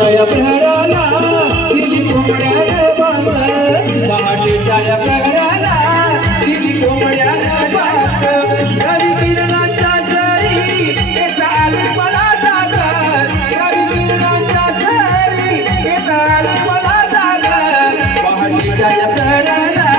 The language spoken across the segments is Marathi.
पहाटेच्या प्रहराला दिली कोंबड्यानं बांग पहाटेच्या प्रहराला दिली कोंबड्यानं बांग रवी किरणाच्या सरी येता आली मला जागर रवी किरणाच्या सरी येता आली मला जागर पहाटेच्या प्रहराला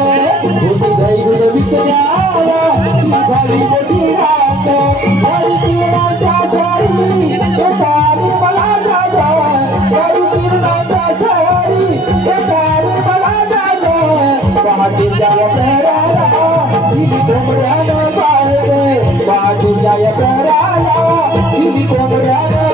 Yeah, yeah, yeah.